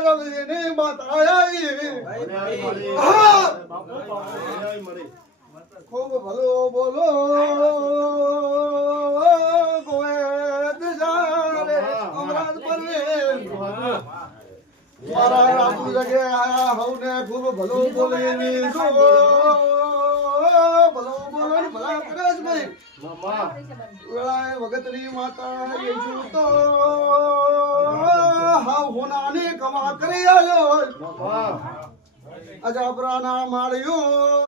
રવિની માતા આવી ખૂબ ભલો બોલો ગોવેદ જારે અમરાજ પરવે મારા રામુ જગે આયા હવને ખૂબ ભલો બોલે ભલો બોલો ને ભલા કરે છે ભાઈ વેળાએ વગતની માતા યજુ તો હાવ હોનાની કમા કરી આલ્યો અજાબરાના માળ્યો